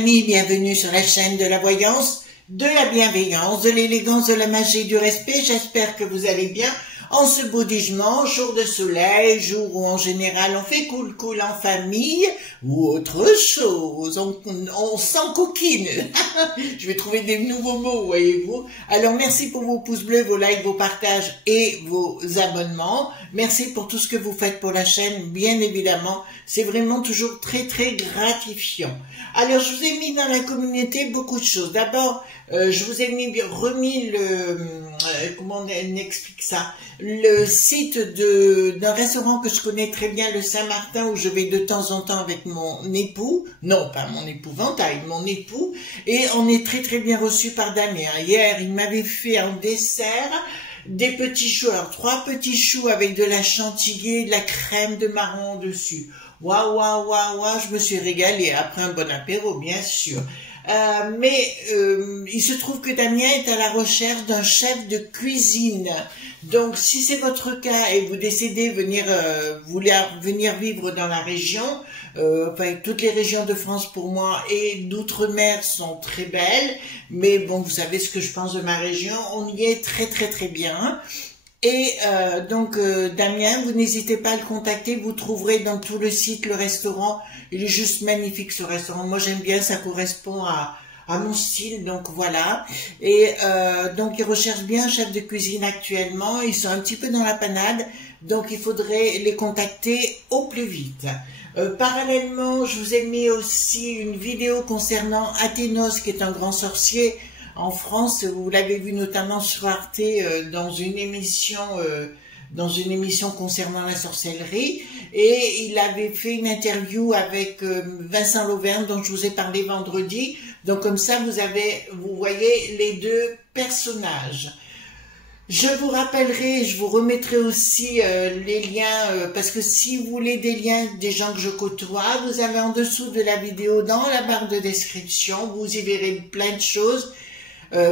amis, bienvenue sur la chaîne de la voyance, de la bienveillance, de l'élégance, de la magie, du respect. J'espère que vous allez bien en ce beau dimanche, jour de soleil, jour où en général on fait cool en famille ou autre chose. On s'encoquine. Je vais trouver des nouveaux mots, voyez-vous. Alors merci pour vos pouces bleus, vos likes, vos partages et vos abonnements. Merci pour tout ce que vous faites pour la chaîne, bien évidemment. C'est vraiment toujours très gratifiant. Alors je vous ai mis dans la communauté beaucoup de choses. D'abord, je vous ai remis le comment on explique ça, le site d'un restaurant que je connais très bien, le Saint-Martin, où je vais de temps en temps avec mon époux, non pas mon épouvantail, mon époux, et on est très bien reçu par Damien. Hier, il m'avait fait en dessert des petits choux, alors 3 petits choux avec de la chantilly, de la crème de marron dessus. Waouh, je me suis régalée, après un bon apéro, bien sûr. Il se trouve que Damien est à la recherche d'un chef de cuisine. Donc, si c'est votre cas et vous décidez venir vivre dans la région, enfin, toutes les régions de France pour moi et d'outre-mer sont très belles, mais bon, vous savez ce que je pense de ma région, on y est très bien. Et donc Damien, vous n'hésitez pas à le contacter, vous trouverez dans tout le site le restaurant, il est juste magnifique ce restaurant, moi j'aime bien, ça correspond à mon style, donc voilà. Et donc ils recherchent bien un chef de cuisine actuellement, ils sont un petit peu dans la panade, donc il faudrait les contacter au plus vite. Parallèlement, je vous ai mis aussi une vidéo concernant Athénos, qui est un grand sorcier en France. Vous l'avez vu notamment sur Arte dans une émission concernant la sorcellerie, et il avait fait une interview avec Vincent Lauvergne dont je vous ai parlé vendredi. Donc comme ça vous voyez les deux personnages. Je vous rappellerai, je vous remettrai aussi les liens, parce que si vous voulez des liens des gens que je côtoie, vous avez en dessous de la vidéo dans la barre de description, vous y verrez plein de choses.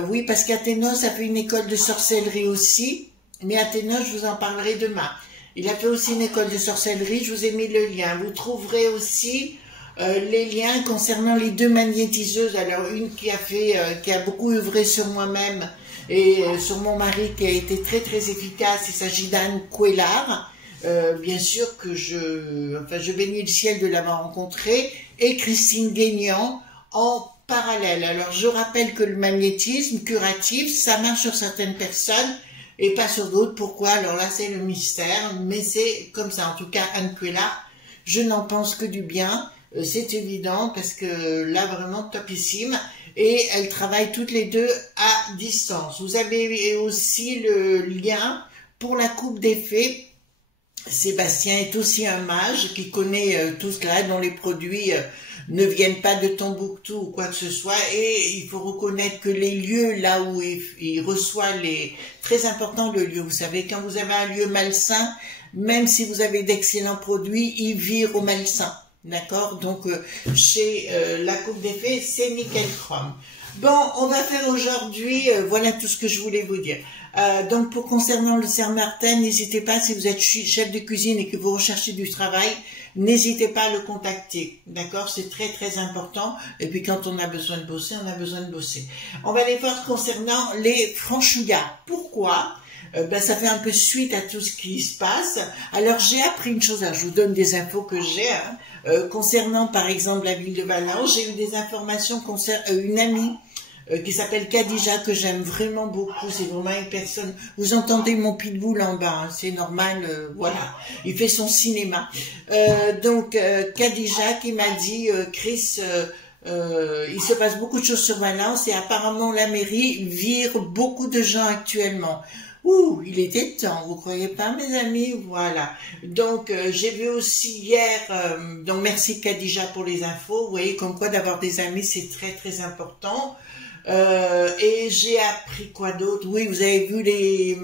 Oui, parce qu'Athénos a fait une école de sorcellerie aussi, mais Athénos, je vous en parlerai demain. Il a fait aussi une école de sorcellerie, je vous ai mis le lien. Vous trouverez aussi les liens concernant les 2 magnétiseuses. Alors une qui a beaucoup œuvré sur moi-même et sur mon mari, qui a été très efficace. Il s'agit d'Anne Couellard. Bien sûr que je bénis le ciel de l'avoir rencontrée, et Christine Guénian en parallèle. Alors je rappelle que le magnétisme curatif, ça marche sur certaines personnes et pas sur d'autres. Pourquoi? Alors là c'est le mystère, mais c'est comme ça. En tout cas, Anne Couellard, je n'en pense que du bien, c'est évident, parce que là vraiment topissime, et elles travaillent toutes les deux à distance. Vous avez aussi le lien pour la coupe des fées. Sébastien est aussi un mage qui connaît tout cela, dont les produits ne viennent pas de Tombouctou ou quoi que ce soit, et il faut reconnaître que les lieux là où il reçoit très important le lieu, vous savez, quand vous avez un lieu malsain, même si vous avez d'excellents produits, il vire au malsain, d'accord? Donc chez la Coupe des Fées, c'est nickel chrome. Bon, on va faire aujourd'hui, voilà tout ce que je voulais vous dire. Donc concernant le Saint-Martin, n'hésitez pas, si vous êtes chef de cuisine et que vous recherchez du travail, n'hésitez pas à le contacter, d'accord? C'est très important, et puis quand on a besoin de bosser, on a besoin de bosser. On va aller voir concernant les franchouillards. Pourquoi? Ça fait un peu suite à tout ce qui se passe. Alors j'ai appris une chose, alors, je vous donne des infos que j'ai, concernant par exemple la ville de Valence. J'ai eu des informations concernant une amie qui s'appelle Khadija, que j'aime vraiment beaucoup. C'est vraiment une personne, vous entendez mon pitbull en bas, hein, c'est normal, voilà, il fait son cinéma. Donc Khadija qui m'a dit, Chris, il se passe beaucoup de choses sur Valence, et apparemment la mairie vire beaucoup de gens actuellement. Ouh, il était temps, vous croyez pas, mes amis? Voilà. Donc, j'ai vu aussi hier, donc merci Khadija pour les infos. Vous voyez, comme quoi d'avoir des amis, c'est très important. Et j'ai appris quoi d'autre? Oui, vous avez vu les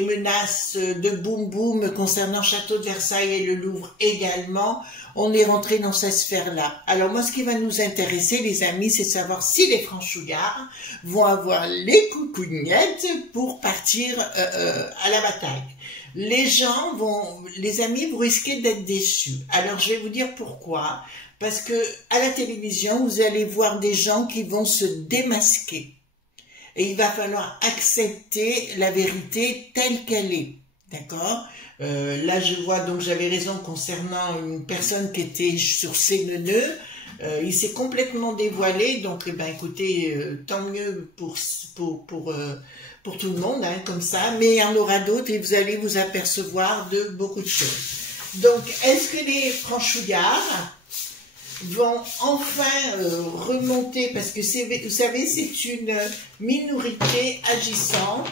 menaces de boum boum concernant Château de Versailles et le Louvre également. On est rentré dans cette sphère-là. Alors moi, ce qui va nous intéresser, les amis, c'est de savoir si les franchouillards vont avoir les coucougnettes pour partir à la bataille. Les amis, vous risquez d'être déçus. Alors je vais vous dire pourquoi. Parce que à la télévision, vous allez voir des gens qui vont se démasquer. Et il va falloir accepter la vérité telle qu'elle est. D'accord? Là, je vois, donc j'avais raison concernant une personne qui était sur CNN. Il s'est complètement dévoilé, donc eh ben, écoutez, tant mieux pour tout le monde, hein, comme ça, mais il y en aura d'autres et vous allez vous apercevoir de beaucoup de choses. Donc, est-ce que les franchouillards vont enfin remonter, parce que vous savez, c'est une minorité agissante,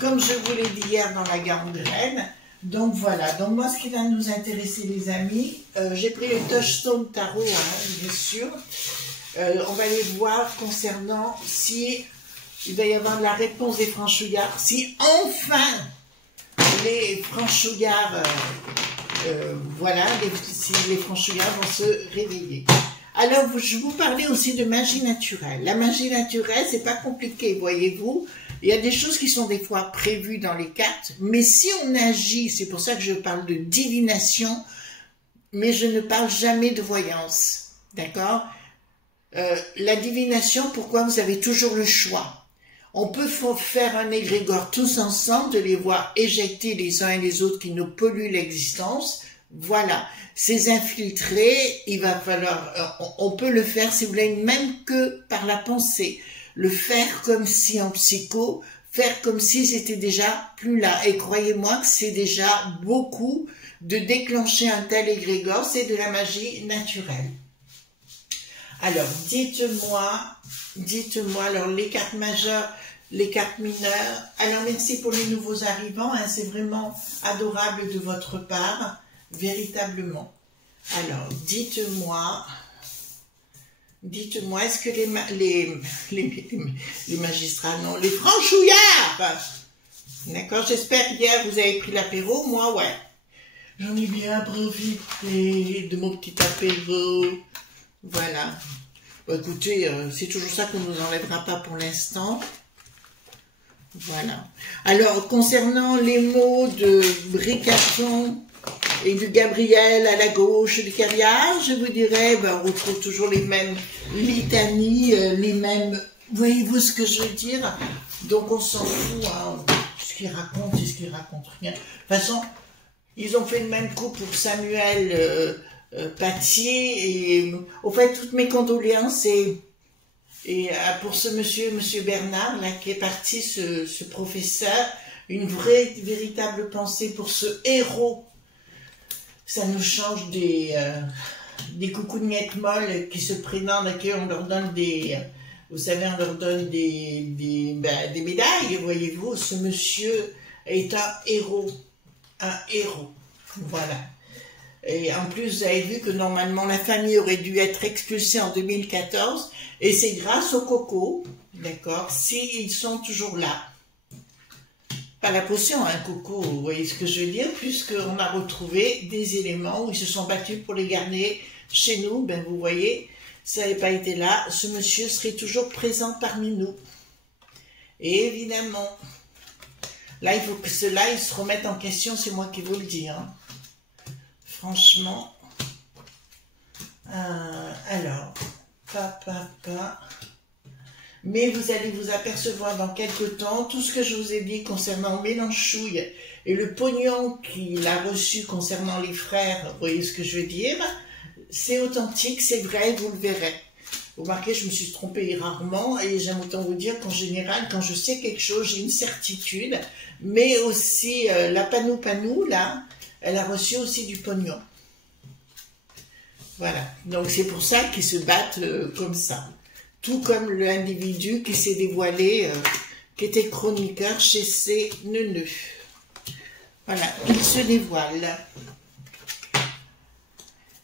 comme je vous l'ai dit hier dans la gangrène. Donc voilà, donc moi ce qui va nous intéresser les amis, j'ai pris le Touchstone Tarot, hein, bien sûr. On va les voir concernant si il va y avoir de la réponse des franchouillards, si enfin les franchouillards, voilà, si les franchouillards vont se réveiller. Alors je vous parlais aussi de magie naturelle. La magie naturelle, c'est pas compliqué, voyez-vous. Il y a des choses qui sont des fois prévues dans les cartes, mais si on agit, c'est pour ça que je parle de divination, mais je ne parle jamais de voyance, d'accord? La divination, pourquoi vous avez toujours le choix? On peut faire un égrégore tous ensemble, de les voir éjecter les uns et les autres qui nous polluent l'existence. Voilà, ces infiltrés, il va falloir, on peut le faire si vous voulez, même que par la pensée. Le faire comme si en psycho, faire comme si c'était déjà plus là. Et croyez-moi que c'est déjà beaucoup de déclencher un tel égrégore, c'est de la magie naturelle. Alors, dites-moi, alors les cartes majeures, les cartes mineures. Alors, merci pour les nouveaux arrivants, hein, c'est vraiment adorable de votre part, véritablement. Alors, dites-moi, est-ce que les magistrats, non, les franchouillards, d'accord, j'espère qu'hier vous avez pris l'apéro, moi ouais, j'en ai bien profité de mon petit apéro, voilà. Bon, écoutez, c'est toujours ça qu'on ne nous enlèvera pas pour l'instant. Voilà. Alors, concernant les mots de Bricaton et de Gabriel à la gauche du carrière, je vous dirais, ben, on retrouve toujours les mêmes litanies, les mêmes... Voyez-vous ce que je veux dire? Donc, on s'en fout, hein. Ce qu'ils racontent, c'est ce qu'ils racontent rien. De toute façon, ils ont fait le même coup pour Samuel Paty, et au fait, toutes mes condoléances, et pour ce monsieur Bernard, là, qui est parti, ce professeur, une véritable pensée pour ce héros. Ça nous change des coucougnettes molles qui se prétendent, à qui on leur donne des... Vous savez, on leur donne des médailles, voyez-vous. Ce monsieur est un héros. Un héros. Voilà. Et en plus, vous avez vu que normalement, la famille aurait dû être expulsée en 2014. Et c'est grâce aux cocos, d'accord, s'ils sont toujours là. Pas la potion, hein, coco, vous voyez ce que je veux dire, puisqu'on a retrouvé des éléments où ils se sont battus pour les garder chez nous, ben vous voyez, ça n'avait pas été là, ce monsieur serait toujours présent parmi nous. Et évidemment, là, il faut que cela, ils se remettent en question, c'est moi qui vous le dis, hein. Franchement, alors, mais vous allez vous apercevoir dans quelques temps, tout ce que je vous ai dit concernant Mélenchouille et le pognon qu'il a reçu concernant les frères, vous voyez ce que je veux dire, c'est authentique, c'est vrai, vous le verrez. Vous remarquez, je me suis trompée rarement et j'aime autant vous dire qu'en général, quand je sais quelque chose, j'ai une certitude, mais aussi la Panou, là, elle a reçu aussi du pognon. Voilà, donc c'est pour ça qu'ils se battent comme ça. Tout comme l'individu qui s'est dévoilé, qui était chroniqueur chez ses neuneux. Voilà, il se dévoile.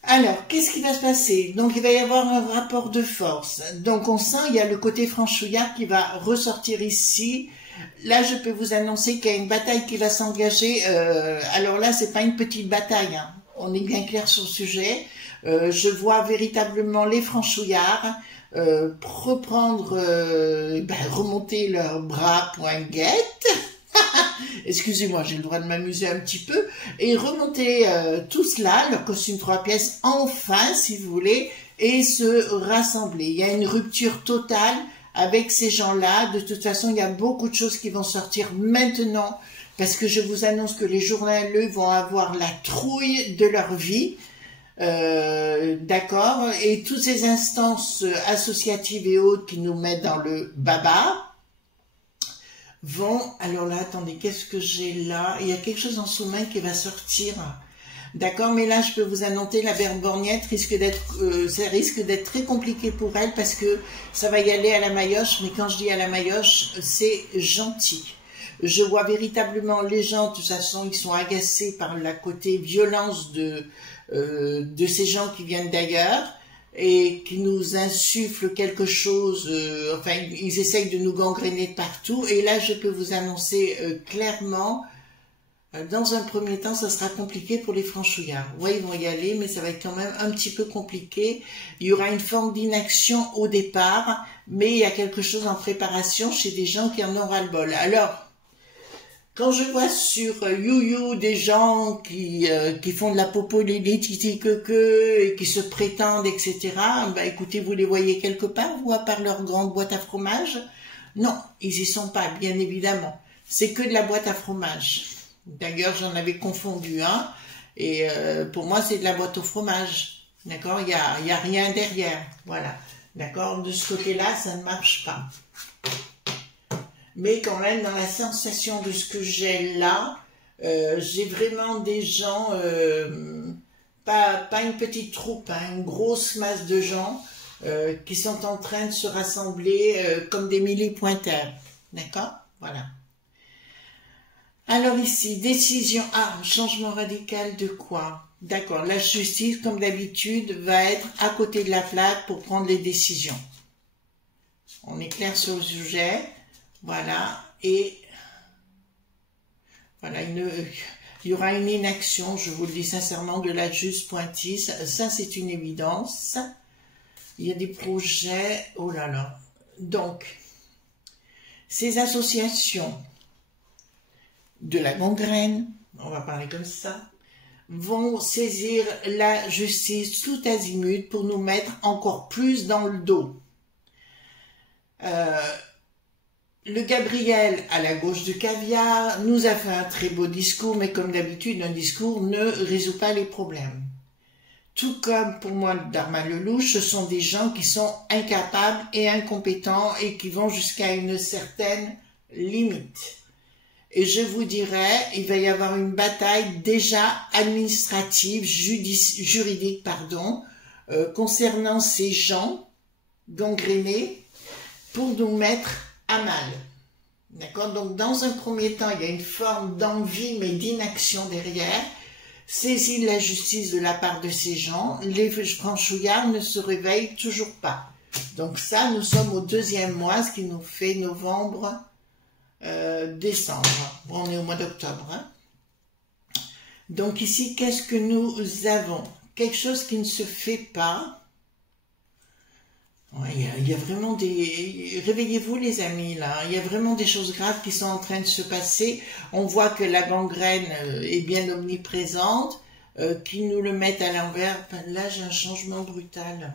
Alors, qu'est-ce qui va se passer? Donc, il va y avoir un rapport de force. Donc, on sent, il y a le côté franchouillard qui va ressortir ici. Là, je peux vous annoncer qu'il y a une bataille qui va s'engager. Alors là, c'est pas une petite bataille, hein. On est bien clair sur le sujet. Je vois véritablement les franchouillards reprendre, remonter leurs bras point-guette. Excusez-moi, j'ai le droit de m'amuser un petit peu. Et remonter tout cela, leur costume 3 pièces, enfin, si vous voulez, et se rassembler. Il y a une rupture totale avec ces gens-là. De toute façon, il y a beaucoup de choses qui vont sortir maintenant, parce que je vous annonce que les journaleux vont avoir la trouille de leur vie. D'accord, et toutes ces instances associatives et autres qui nous mettent dans le baba vont, alors là, attendez, qu'est-ce que j'ai là? Il y a quelque chose en sous-main qui va sortir. D'accord, mais là, je peux vous annoncer, la Borgnette ça risque d'être très compliqué pour elle parce que ça va y aller à la maillotche, mais quand je dis à la maillotche, c'est gentil. Je vois véritablement les gens, de toute façon, ils sont agacés par la côté violence de ces gens qui viennent d'ailleurs et qui nous insufflent quelque chose, enfin, ils essayent de nous gangréner de partout. Et là, je peux vous annoncer clairement, dans un premier temps, ça sera compliqué pour les franchouillards. Ouais, ils vont y aller, mais ça va être quand même un petit peu compliqué. Il y aura une forme d'inaction au départ, mais il y a quelque chose en préparation chez des gens qui en ont ras-le-bol. Alors, quand je vois sur YouYou des gens qui font de la popolili titi-que et qui se prétendent, etc., bah écoutez, vous les voyez quelque part, vous, à part leur grande boîte à fromage? Non, ils y sont pas, bien évidemment. C'est que de la boîte à fromage. D'ailleurs, j'en avais confondu un, et pour moi, c'est de la boîte au fromage. D'accord, il y a rien derrière. Voilà. D'accord, de ce côté-là, ça ne marche pas. Mais quand même, dans la sensation de ce que j'ai là, j'ai vraiment des gens, pas une petite troupe, hein, une grosse masse de gens qui sont en train de se rassembler comme des millipointeurs. D'accord? Voilà. Alors ici, décision. Ah, changement radical de quoi? D'accord, la justice, comme d'habitude, va être à côté de la plaque pour prendre les décisions. On est clair sur le sujet. Voilà, et voilà, il y aura une inaction, je vous le dis sincèrement, de la juge pointisse, ça c'est une évidence. Il y a des projets, oh là là. Donc, ces associations de la gangrène, on va parler comme ça, vont saisir la justice tout azimut pour nous mettre encore plus dans le dos. Le Gabriel, à la gauche du caviar, nous a fait un très beau discours, mais comme d'habitude, un discours ne résout pas les problèmes. Tout comme pour moi, Darma Lelouch, ce sont des gens qui sont incapables et incompétents et qui vont jusqu'à une certaine limite. Et je vous dirais, il va y avoir une bataille déjà administrative, juridique, pardon, concernant ces gens gangrénés pour nous mettre à mal. D'accord? Donc, dans un premier temps, il y a une forme d'envie, mais d'inaction derrière. Saisie de la justice de la part de ces gens, les franchouillards ne se réveillent toujours pas. Donc ça, nous sommes au 2e mois, ce qui nous fait novembre, décembre. Bon, on est au mois d'octobre. Hein? Donc ici, qu'est-ce que nous avons? Quelque chose qui ne se fait pas. Ouais, il y a vraiment des... Réveillez-vous les amis, là. Il y a vraiment des choses graves qui sont en train de se passer. On voit que la gangrène est bien omniprésente, qui nous le mettent à l'envers. Enfin, là, j'ai un changement brutal.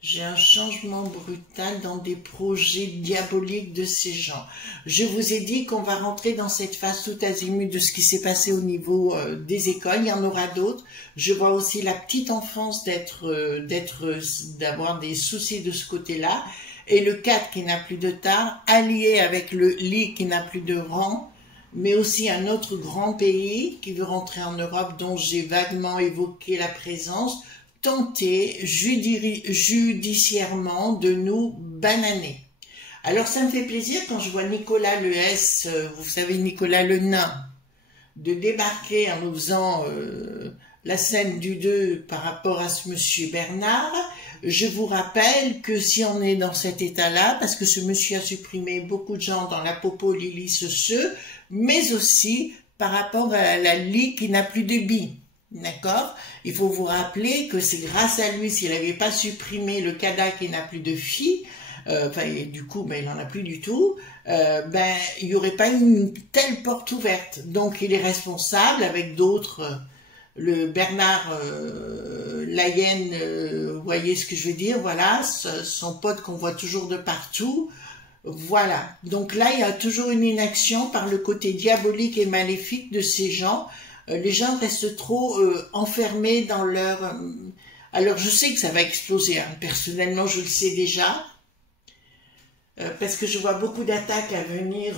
J'ai un changement brutal dans des projets diaboliques de ces gens. Je vous ai dit qu'on va rentrer dans cette phase tout azimut de ce qui s'est passé au niveau des écoles. Il y en aura d'autres. Je vois aussi la petite enfance d'avoir des soucis de ce côté-là. Et le 4 qui n'a plus de tard, allié avec le lit qui n'a plus de rang, mais aussi un autre grand pays qui veut rentrer en Europe dont j'ai vaguement évoqué la présence, tenter judiciairement de nous bananer. Alors ça me fait plaisir quand je vois Nicolas Le S, vous savez Nicolas Le Nain, de débarquer en nous faisant la scène du 2 par rapport à ce monsieur Bernard. Je vous rappelle que si on est dans cet état-là, parce que ce monsieur a supprimé beaucoup de gens dans la popo Lili ce, mais aussi par rapport à la lie qui n'a plus de billes. D'accord? Il faut vous rappeler que c'est grâce à lui, s'il n'avait pas supprimé le CADA qui n'a plus de filles, enfin, et du coup, ben, il n'en a plus du tout, ben, il n'y aurait pas une telle porte ouverte. Donc, il est responsable avec d'autres, le Bernard Layenne, vous voyez ce que je veux dire, voilà, son pote qu'on voit toujours de partout, voilà. Donc là, il y a toujours une inaction par le côté diabolique et maléfique de ces gens. Les gens restent trop enfermés dans leur... alors, je sais que ça va exploser, hein. Personnellement, je le sais déjà, parce que je vois beaucoup d'attaques à venir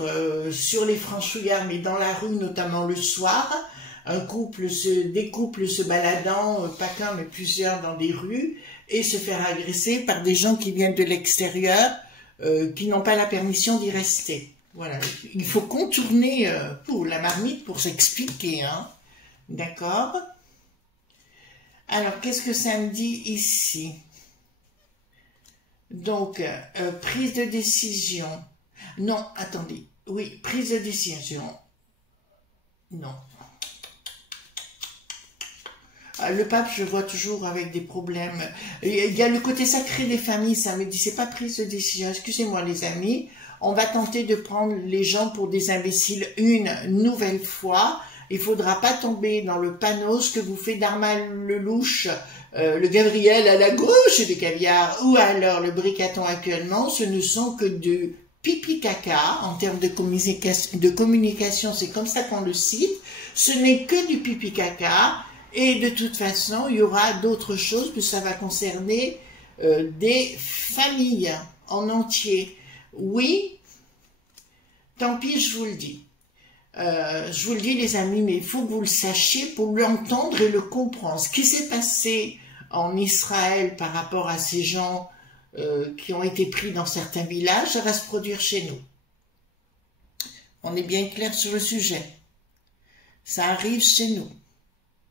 sur les franchouillards, mais dans la rue, notamment le soir. Des couples se baladant, pas qu'un, mais plusieurs dans des rues, et se faire agresser par des gens qui viennent de l'extérieur, qui n'ont pas la permission d'y rester. Voilà, il faut contourner pour la marmite pour s'expliquer, hein. D'accord? Alors, qu'est-ce que ça me dit ici? Donc, prise de décision. Non, attendez. Oui, prise de décision. Non. Le pape, je vois toujours avec des problèmes. Il y a le côté sacré des familles, ça me dit, c'est pas prise de décision. Excusez-moi les amis, on va tenter de prendre les gens pour des imbéciles une nouvelle fois. Il faudra pas tomber dans le panneau, ce que vous fait Darmal Lelouch, le Gabriel à la gauche des caviars, ou alors le Bricaton actuellement, ce ne sont que de pipi caca, en termes de communication, c'est comme ça qu'on le cite, ce n'est que du pipi caca. Et de toute façon, il y aura d'autres choses, que ça va concerner des familles en entier. Oui, tant pis, je vous le dis. Je vous le dis, les amis, mais il faut que vous le sachiez pour l'entendre et le comprendre. Ce qui s'est passé en Israël par rapport à ces gens qui ont été pris dans certains villages, ça va se produire chez nous. On est bien clair sur le sujet. Ça arrive chez nous.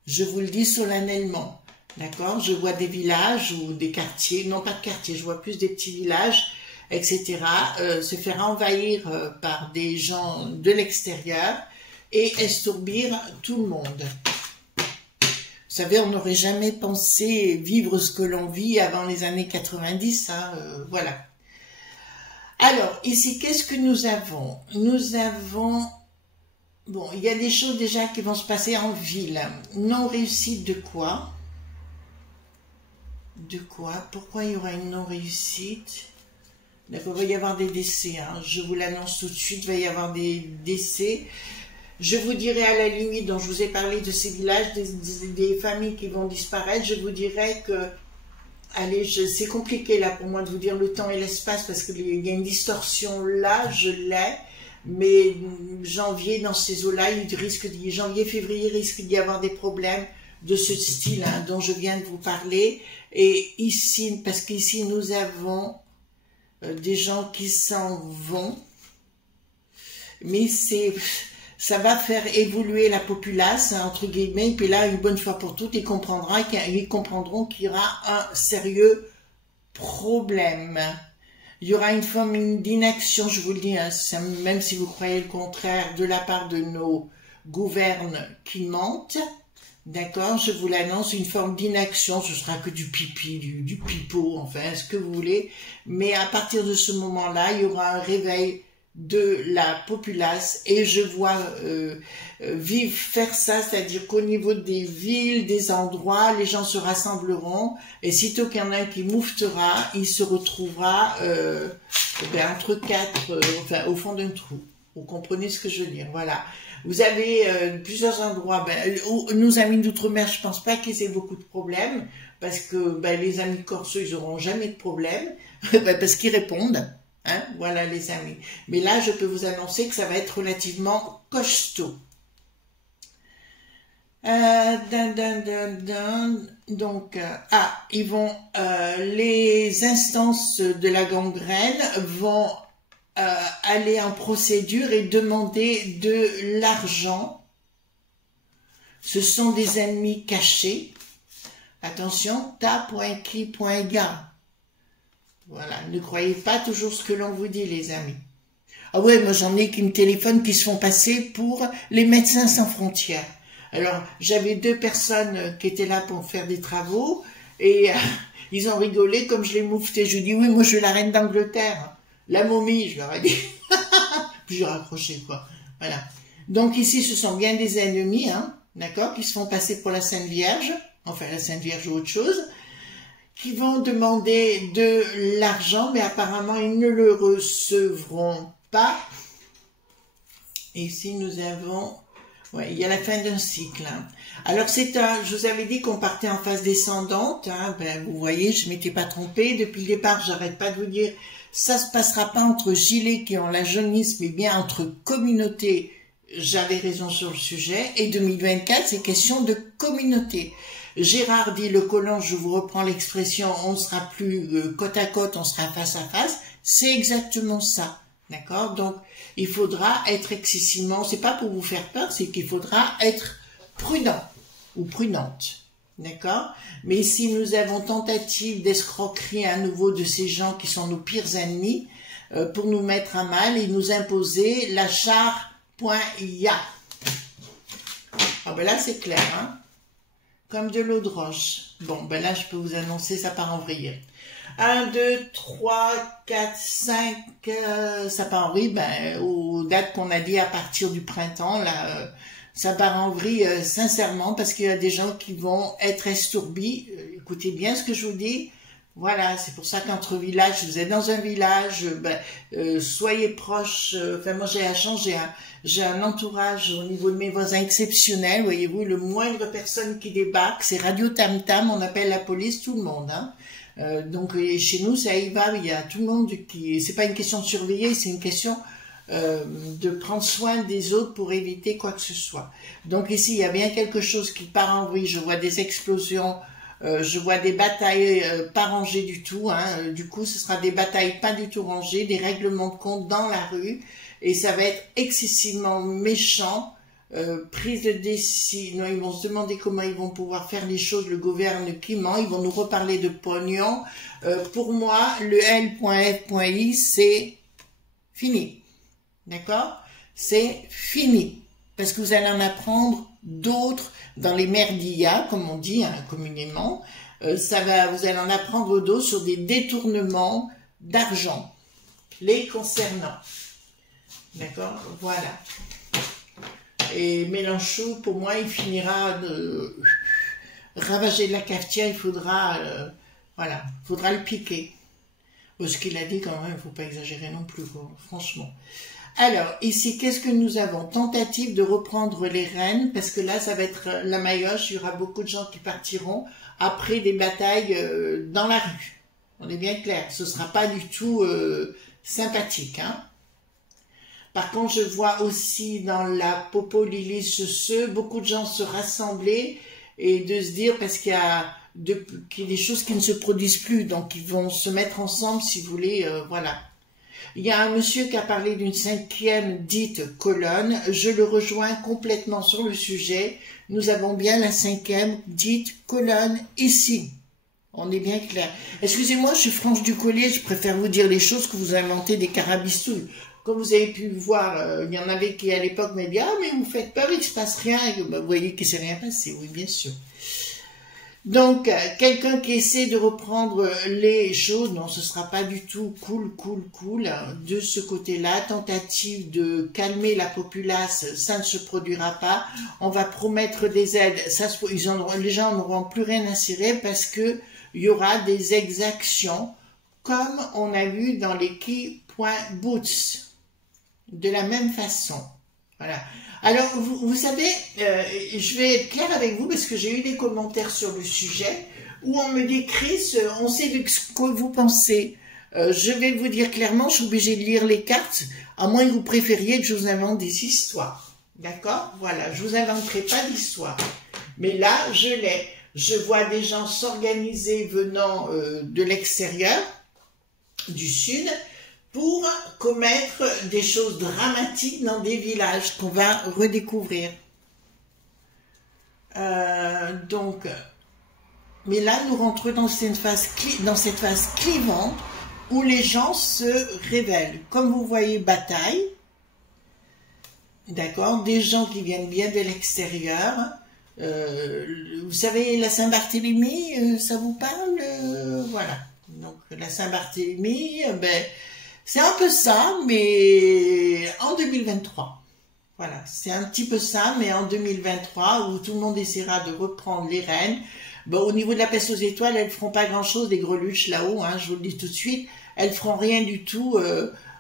Je vous le dis solennellement, d'accord? Je vois des villages ou des quartiers, non pas de quartiers, je vois plus des petits villages, etc., se faire envahir par des gens de l'extérieur et estourbir tout le monde. Vous savez, on n'aurait jamais pensé vivre ce que l'on vit avant les années 90, hein, voilà. Alors, ici, qu'est-ce que nous avons? Nous avons... Bon, il y a des choses déjà qui vont se passer en ville. Non-réussite de quoi? De quoi? Pourquoi il y aura une non-réussite? D'accord, il va y avoir des décès, hein. Je vous l'annonce tout de suite, il va y avoir des décès. Je vous dirai à la limite, dont je vous ai parlé de ces villages, des familles qui vont disparaître, je vous dirai que, allez, c'est compliqué là pour moi de vous dire le temps et l'espace, parce qu'il y a une distorsion là, je l'ai. Mais janvier, dans ces eaux-là, janvier-février, il risque d'y avoir des problèmes de ce style, hein, dont je viens de vous parler. Et ici, parce qu'ici, nous avons des gens qui s'en vont, mais ça va faire évoluer la populace, hein, entre guillemets, et puis là, une bonne fois pour toutes, ils comprendront qu'il y aura un sérieux problème. Il y aura une forme d'inaction, je vous le dis, hein, même si vous croyez le contraire, de la part de nos gouvernes qui mentent. D'accord, je vous l'annonce, une forme d'inaction, ce sera que du pipi, du pipeau, enfin, ce que vous voulez. Mais à partir de ce moment-là, il y aura un réveil de la populace et je vois faire ça, c'est-à-dire qu'au niveau des villes, des endroits, les gens se rassembleront et sitôt qu'il y en a un qui mouftera, il se retrouvera entre quatre, enfin au fond d'un trou. Vous comprenez ce que je veux dire? Voilà. Vous avez plusieurs endroits. Nos amis d'outre-mer, je pense pas qu'ils aient beaucoup de problèmes parce que les amis corses, ils auront jamais de problème parce qu'ils répondent. Hein, voilà les amis. Mais là, je peux vous annoncer que ça va être relativement costaud. Donc, ils vont, les instances de la gangrène vont aller en procédure et demander de l'argent. Ce sont des ennemis cachés. Attention, ta.qui.ga. Voilà, ne croyez pas toujours ce que l'on vous dit, les amis. Ah ouais, moi j'en ai qui me téléphonent, qui se font passer pour les médecins sans frontières. Alors, j'avais 2 personnes qui étaient là pour faire des travaux, et Ils ont rigolé comme je l'ai moufté. Je lui dis, oui, moi je suis la reine d'Angleterre. La momie, je leur ai dit. Puis j'ai raccroché, quoi. Voilà. Donc ici, ce sont bien des ennemis, hein, d'accord, qui se font passer pour la Sainte Vierge, enfin la Sainte Vierge ou autre chose, qui vont demander de l'argent, mais apparemment ils ne le recevront pas. Et ici, nous avons... Ouais, il y a la fin d'un cycle. Hein. Alors, je vous avais dit qu'on partait en phase descendante. Hein, ben, vous voyez, je ne m'étais pas trompée. Depuis le départ, j'arrête pas de vous dire, ça se passera pas entre gilets qui ont la jaunisse, mais bien entre communautés. J'avais raison sur le sujet. Et 2024, c'est question de communauté. Gérard dit, le colon, je vous reprends l'expression, on ne sera plus côte à côte, on sera face à face. C'est exactement ça. D'accord? Donc, il faudra être excessivement, c'est pas pour vous faire peur, c'est qu'il faudra être prudent ou prudente. D'accord? Mais ici, nous avons tentative d'escroquerie à nouveau de ces gens qui sont nos pires ennemis pour nous mettre à mal et nous imposer la char.ia. Ah ben là, c'est clair, hein? Comme de l'eau de roche. Bon, ben là, je peux vous annoncer, ça part en vrille. 1, 2, 3, 4, 5, ça part en vrille, ben, aux dates qu'on a dit à partir du printemps, là, ça part en vrille, sincèrement, parce qu'il y a des gens qui vont être estourbis. Écoutez bien ce que je vous dis. Voilà, c'est pour ça qu'entre villages, vous êtes dans un village, ben, soyez proches. Enfin, moi, j'ai la chance, j'ai un entourage au niveau de mes voisins exceptionnel. Voyez-vous, le moindre personne qui débarque, c'est Radio Tam Tam, on appelle la police, tout le monde, hein. Donc chez nous ça y va, il y a tout le monde qui, c'est pas une question de surveiller, c'est une question de prendre soin des autres pour éviter quoi que ce soit. Donc ici il y a bien quelque chose qui part en vrille, je vois des explosions, je vois des batailles pas rangées du tout, hein. Du coup ce sera des batailles pas du tout rangées, des règlements de compte dans la rue et ça va être excessivement méchant. Prise de décision, ils vont se demander comment ils vont pouvoir faire les choses, le gouvernement qui ment, ils vont nous reparler de pognon. Pour moi, le L.F.I, c'est fini. D'accord? C'est fini. Parce que vous allez en apprendre d'autres dans les merdillas, comme on dit, hein, communément. Vous allez en apprendre d'autres sur des détournements d'argent, les concernant. D'accord? Voilà. Et Mélenchon, pour moi, il finira de ravager de la cafetière, il faudra, voilà, faudra le piquer. Ce qu'il a dit quand même, il ne faut pas exagérer non plus, quoi, franchement. Alors, ici, qu'est-ce que nous avons? Tentative de reprendre les rênes, parce que là, ça va être la maillotche, il y aura beaucoup de gens qui partiront après des batailles dans la rue. On est bien clair, ce ne sera pas du tout sympathique, hein. Par contre, je vois aussi dans la Popo Lili beaucoup de gens se rassembler et de se dire, parce qu'il y a des choses qui ne se produisent plus, donc ils vont se mettre ensemble, si vous voulez, voilà. Il y a un monsieur qui a parlé d'une 5e dite colonne, je le rejoins complètement sur le sujet, nous avons bien la 5e dite colonne ici. On est bien clair. Excusez-moi, je suis franche du collier, je préfère vous dire les choses que vous inventez des carabistouilles. Comme vous avez pu voir, il y en avait qui à l'époque m'ont dit « Ah, mais vous faites peur, il ne se passe rien. » Ben, vous voyez qu'il ne s'est rien passé, oui, bien sûr. Donc, quelqu'un qui essaie de reprendre les choses, non, ce ne sera pas du tout cool. De ce côté-là, tentative de calmer la populace, ça ne se produira pas. On va promettre des aides, les gens n'auront plus rien à cirer parce qu'il y aura des exactions, comme on a vu dans les key.boots. De la même façon. Voilà. Alors, vous savez, je vais être claire avec vous parce que j'ai eu des commentaires sur le sujet où on me dit « Chris, on sait de ce que vous pensez. Je vais vous dire clairement, je suis obligée de lire les cartes, à moins que vous préfériez que je vous invente des histoires. D'accord? Voilà, je vous inventerai pas d'histoire. Mais là, je l'ai. Je vois des gens s'organiser venant de l'extérieur, du sud, pour commettre des choses dramatiques dans des villages qu'on va redécouvrir. Donc, mais là, nous rentrons dans cette phase clivante où les gens se révèlent. Comme vous voyez, bataille, d'accord, des gens qui viennent bien de l'extérieur, Vous savez, la Saint-Barthélemy, ça vous parle? Voilà. Donc, la Saint-Barthélemy, ben, c'est un peu ça, mais en 2023. Voilà, c'est un petit peu ça, mais en 2023, où tout le monde essaiera de reprendre les rênes. Bon, au niveau de la peste aux étoiles, elles feront pas grand-chose, des greluches là-haut, hein, je vous le dis tout de suite. Elles feront rien du tout.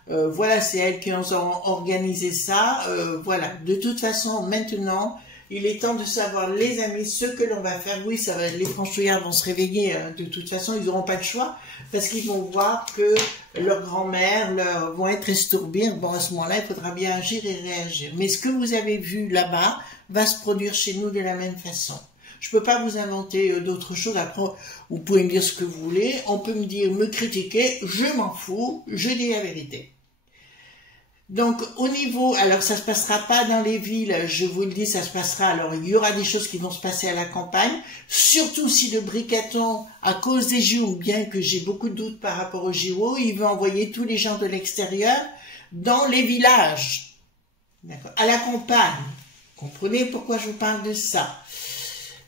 Voilà, c'est elles qui ont organisé ça. Voilà, de toute façon, maintenant, il est temps de savoir, les amis, ce que l'on va faire. Oui, ça va, les franchouillards vont se réveiller. Hein. De toute façon, ils n'auront pas de choix parce qu'ils vont voir que leur grand-mère vont être estourbées. Bon, à ce moment-là, il faudra bien agir et réagir. Mais ce que vous avez vu là-bas va se produire chez nous de la même façon. Je peux pas vous inventer d'autres choses. Après, vous pouvez me dire ce que vous voulez. On peut me dire, me critiquer. Je m'en fous. Je dis la vérité. Donc, au niveau, alors ça se passera pas dans les villes, je vous le dis, ça se passera, alors il y aura des choses qui vont se passer à la campagne, surtout si le Bricaton, à cause des JO, bien que j'ai beaucoup de doutes par rapport aux JO, il veut envoyer tous les gens de l'extérieur dans les villages, d'accord, à la campagne. Comprenez pourquoi je vous parle de ça.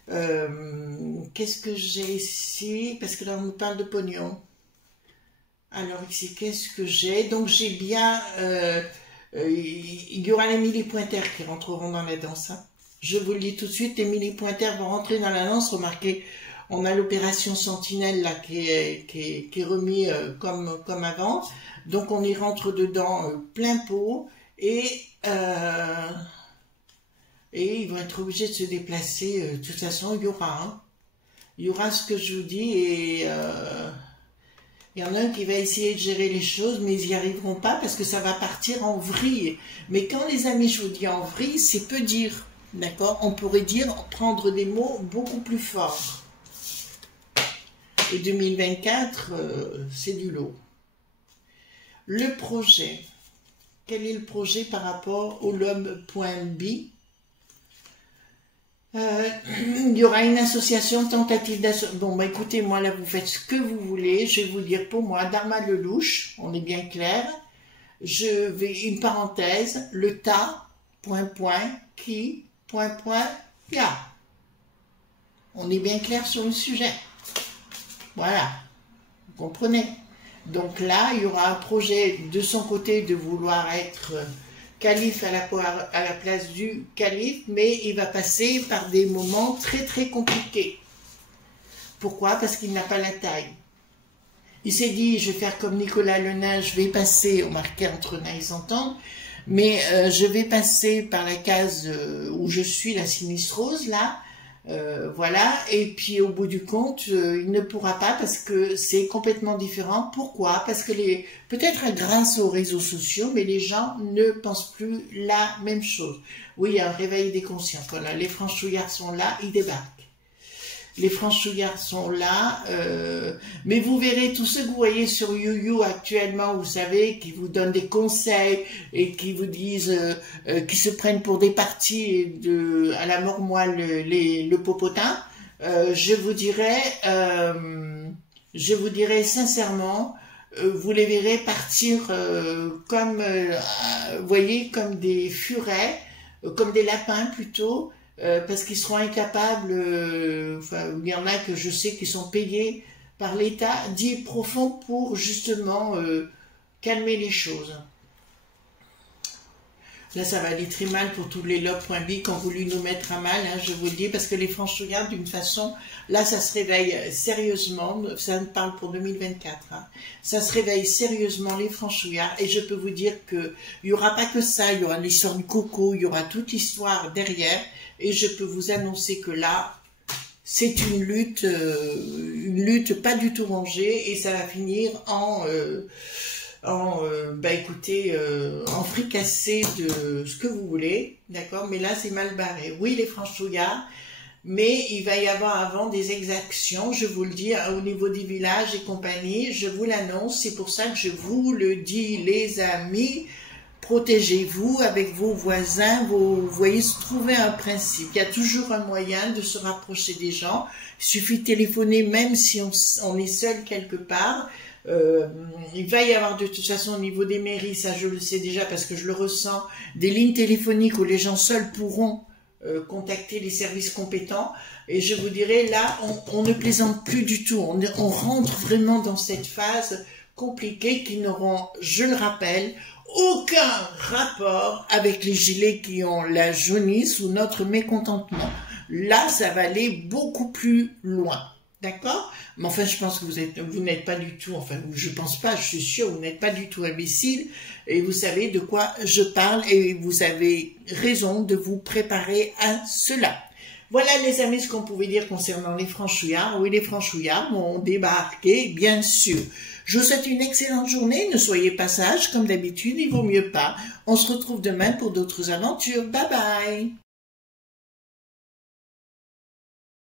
Qu'est-ce que j'ai ici? Parce que là, on nous parle de pognon. Alors ici, qu'est-ce que j'ai? Donc j'ai bien... il y aura les millipointaires qui rentreront dans la danse. Hein. Je vous le dis tout de suite, les millipointaires vont rentrer dans la danse. Remarquez, on a l'opération Sentinelle là qui est remis comme avant. Donc on y rentre dedans plein pot et ils vont être obligés de se déplacer. De toute façon, il y aura. Hein. Il y aura ce que je vous dis et... il y en a un qui va essayer de gérer les choses, mais ils n'y arriveront pas parce que ça va partir en vrille. Mais quand les amis, je vous dis en vrille, c'est peu dire, d'accord? On pourrait dire, prendre des mots beaucoup plus forts. Et 2024, c'est du lot. Le projet. Quel est le projet par rapport au lobe.b? Il y aura une association tentative d'association. Bon, bah écoutez, moi là, vous faites ce que vous voulez. Je vais vous dire pour moi, Dharma Lelouch, on est bien clair. Je vais, une parenthèse, le tas, qui, ya. On est bien clair sur le sujet. Voilà. Vous comprenez? Donc là, il y aura un projet de son côté de vouloir être... calife à la place du calife, mais il va passer par des moments très très compliqués. Pourquoi? Parce qu'il n'a pas la taille. Il s'est dit, je vais faire comme Nicolas Lenain, je vais passer, on marquait entre nains et s'entendre, mais je vais passer par la case où je suis, la sinistrose, là, voilà, et puis au bout du compte, il ne pourra pas parce que c'est complètement différent. Pourquoi? Parce que peut-être grâce aux réseaux sociaux, mais les gens ne pensent plus la même chose. Oui, il y a un réveil des consciences. Voilà, les franchouillards sont là, ils débarquent. Les franchouillards sont là, mais vous verrez tous ceux que vous voyez sur YouYou actuellement, vous savez, qui vous donnent des conseils et qui vous disent, qui se prennent pour des parties à la mormoile le popotin. Je vous dirais sincèrement, vous les verrez partir comme, vous voyez, comme des furets, comme des lapins plutôt. Parce qu'ils seront incapables, enfin, il y en a que je sais qui sont payés par l'État dit profond pour justement calmer les choses. Là, ça va aller très mal pour tous les lobes.b qui ont voulu nous mettre à mal, hein, je vous le dis, parce que les franchouillards, d'une façon, là, ça se réveille sérieusement, ça me parle pour 2024, hein, ça se réveille sérieusement, les franchouillards, et je peux vous dire qu'il n'y aura pas que ça, il y aura l'histoire du coco, il y aura toute l'histoire derrière, et je peux vous annoncer que là, c'est une lutte pas du tout rangée, et ça va finir en fricassé de ce que vous voulez, d'accord, mais là c'est mal barré. Oui, les franchouillards, mais il va y avoir avant des exactions, je vous le dis, au niveau des villages et compagnie, je vous l'annonce, c'est pour ça que je vous le dis, les amis, protégez-vous avec vos voisins, vous voyez, trouver un principe. Il y a toujours un moyen de se rapprocher des gens. Il suffit de téléphoner même si on est seul quelque part. Il va y avoir de toute façon au niveau des mairies, ça je le sais déjà parce que je le ressens, des lignes téléphoniques où les gens seuls pourront contacter les services compétents. Et je vous dirais, là, on ne plaisante plus du tout. On rentre vraiment dans cette phase compliquée qui n'auront, je le rappelle, aucun rapport avec les gilets qui ont la jaunisse ou notre mécontentement. Là, ça va aller beaucoup plus loin. D'accord? Mais enfin, je pense que vous n'êtes pas du tout, enfin, je pense pas, je suis sûre, vous n'êtes pas du tout imbécile et vous savez de quoi je parle et vous avez raison de vous préparer à cela. Voilà les amis ce qu'on pouvait dire concernant les franchouillards. Oui, les franchouillards vont débarquer, bien sûr. Je vous souhaite une excellente journée, ne soyez pas sages comme d'habitude, il vaut mieux pas. On se retrouve demain pour d'autres aventures. Bye bye!